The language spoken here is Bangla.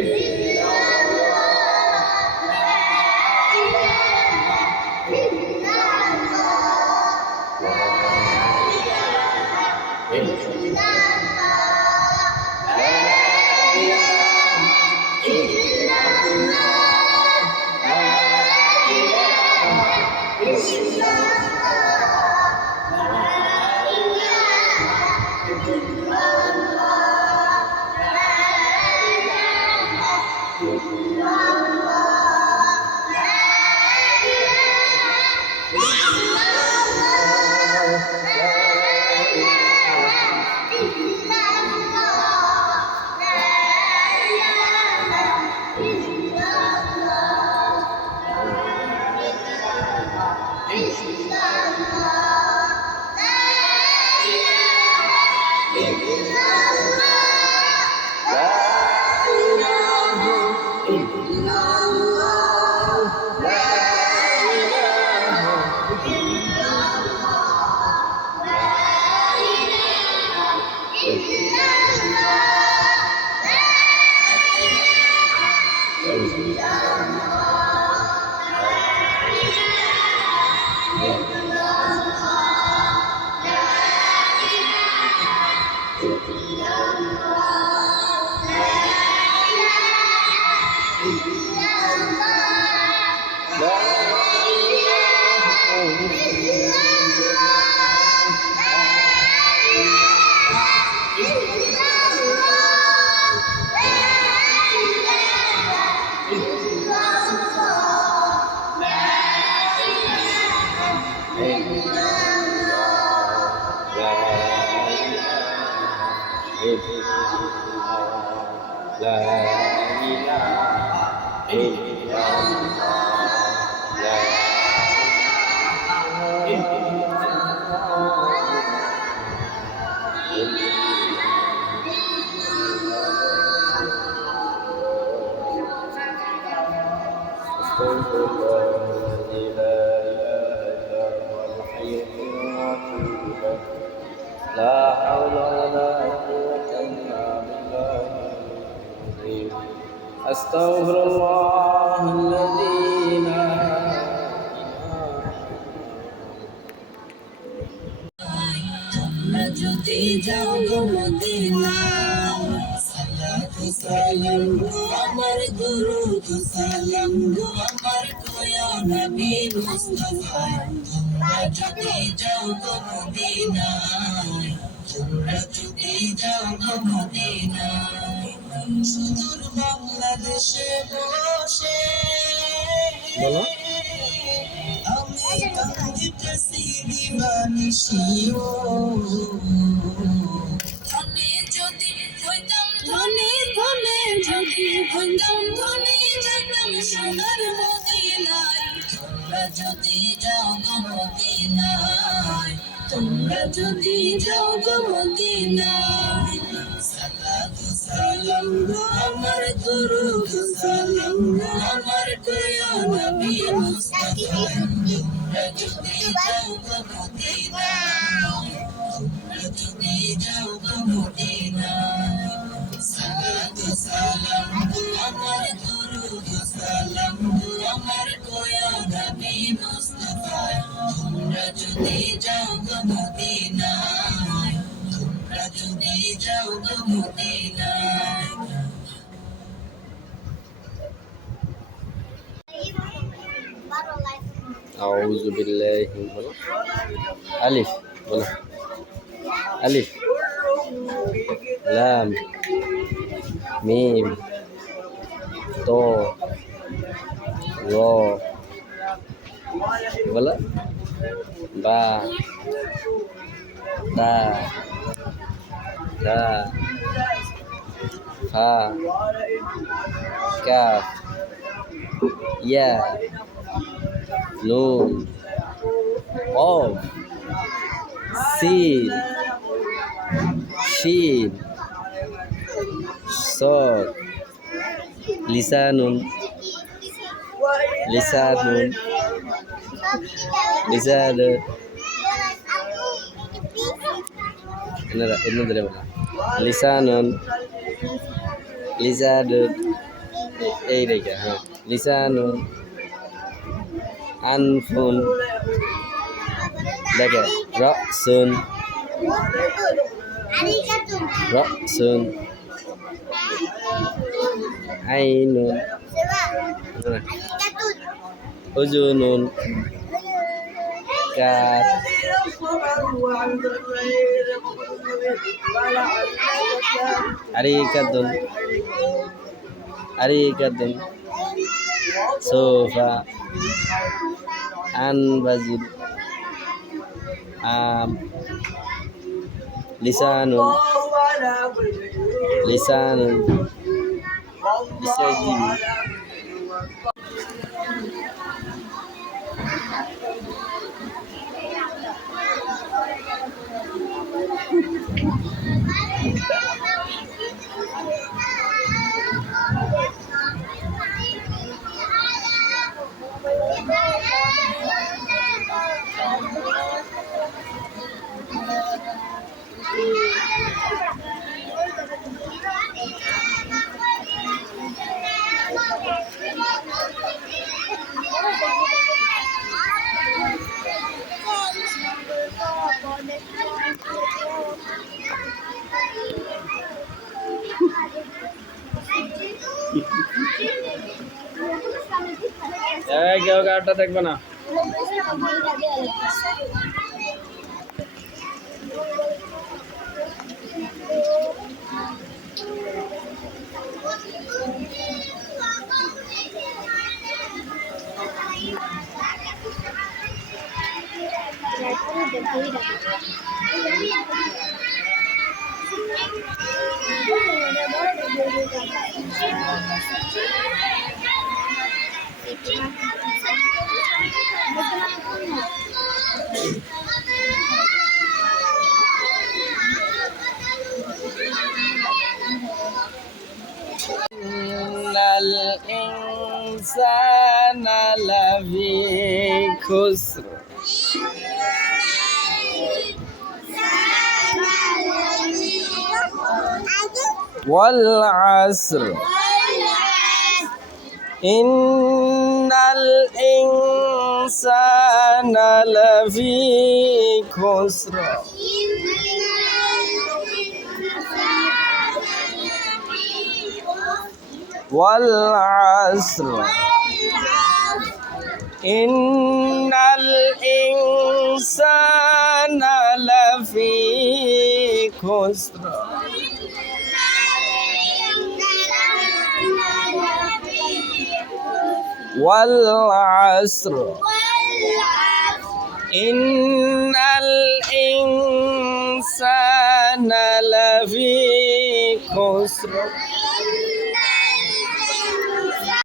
Di. La أستغفر الله الذي لا তোমরা যদি যাও গো মদিনা সালাতু সালাম গো আমার গুরু তো সালাম গো আমার কোয়া নবী মুস্তাফা তোমরা যদি যাও গো মদিনা তোমরা যদি যাও গো মদিনা সুদূর বাংলাদেশে বসে। বলো। আমি কাঁদিতেছি দিবানিশিও ধনে যদি হইতাম ধনে ধনে যদি হইতাম ধনে যাইতাম সোনার মদিনায়। তোমরা যদি যাও গো মদিনায় তোমরা যদি যাও মদিনায়। সালাতু সালাম গো আমার গুরু আমার কোয়া নবী আমার গুরু আমার কোয়া নবী মুস্তাফা তোমরা যদি যাও গো মদিনায় তোমরা যদি যাও গো মদিনায় আউজুবিল্লাহ বলো আলিফ বলো আলিফ লাম মিম তো র বলো বা তা তা ফা কাফ ইয়া no of seen shin sod lisanun lisanun lisanun എന്നതിലെ ലിസാനോൻ ലിസാഡ് এই রেখা হ্যাঁ আনফুন। দেখে রসুন রসুন আইনুন। উজুনুন। কাফ আরিকাতুন। আরিকাতুন। সোফা। আনবাজুল আম লিসানুন লিসানুন লিসাজিম কেউ কারটা দেখবে না ইন্নাল الإنسان لفي خسر والعسر إن الإنسان لفي خسر والعصر. إن الإنسان لفي خسر. والعصر. إن الإنسان لفي خسر.